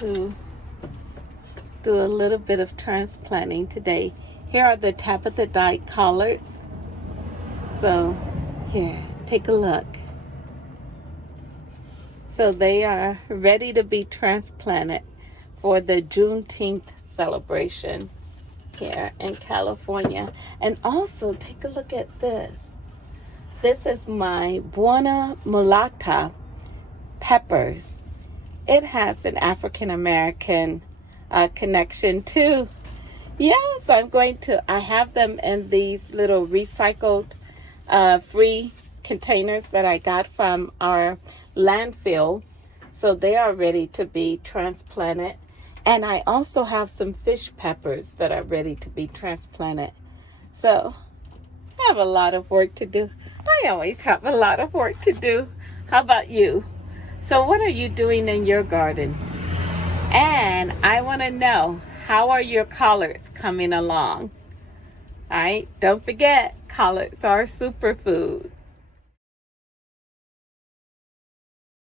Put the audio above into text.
to do a little bit of transplanting today. Here are the Tabitha dyed collards. So here, take a look. So they are ready to be transplanted for the Juneteenth celebration here in California. And also take a look at this. This is my Buena Mulata peppers. It has an African American connection too. Yes, I have them in these little recycled free containers that I got from our landfill. So they are ready to be transplanted. And I also have some fish peppers that are ready to be transplanted. So I have a lot of work to do. I always have a lot of work to do. How about you? So what are you doing in your garden? And I want to know, how are your collards coming along? All right, don't forget, collards are a superfood.